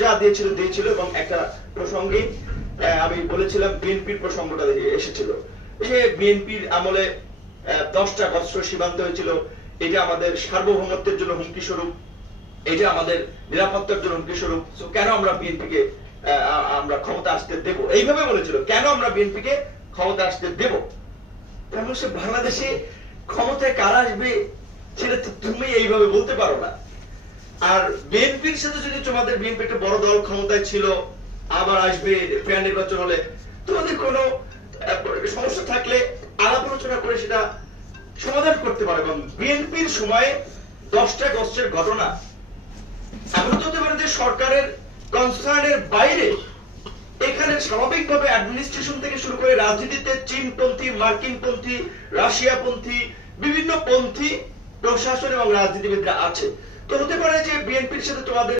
যা দিয়েছিল এবং একটা প্রসঙ্গে আমি বলেছিলাম বিএনপির প্রসঙ্গটা এসেছিল। সে বিএনপির আমলে 10টা অস্ত্র সীমান্ত হয়েছিল, এটা আমাদের সার্বভৌমত্বের জন্য হুমকি স্বরূপ, এটা আমাদের নিরাপত্তার জন্য হুমকি স্বরূপ। কেন আমরা বিএনপিকে আমরা ক্ষমতা আসতে দেব, এইভাবে বলেছিল, কেন আমরা বিএনপিকে ক্ষমতা আসতে দেব। তাহলে সে বাংলাদেশে ক্ষমতায় কারা আসবে সেটা তুমি এইভাবে বলতে পারো না। আর বিএনপির সাথে যদি তোমাদের বিএনপি একটা বড় দল ক্ষমতায় ছিল, আবার আসবে ফেয়ার নির্বাচন হলে, তোমাদের কোনো সমস্যা থাকলে আলাপ আলোচনা করে সেটা সমাধান করতে পারো। এবং বিএনপির সময়ে 10টা আগস্টের ঘটনা এমন তো হতে পারে যে সরকারের কনসার্নের বাইরে এখানে স্বাভাবিকভাবে অ্যাডমিনিস্ট্রেশন থেকে শুরু করে রাজনীতিতে চীনপন্থী, মার্কিনপন্থী, রাশিয়াপন্থী, বিভিন্ন পন্থী প্রশাসন এবং রাজনীতিবিদরা আছে। তো হতে পারে যে বিএনপির সাথে তোমাদের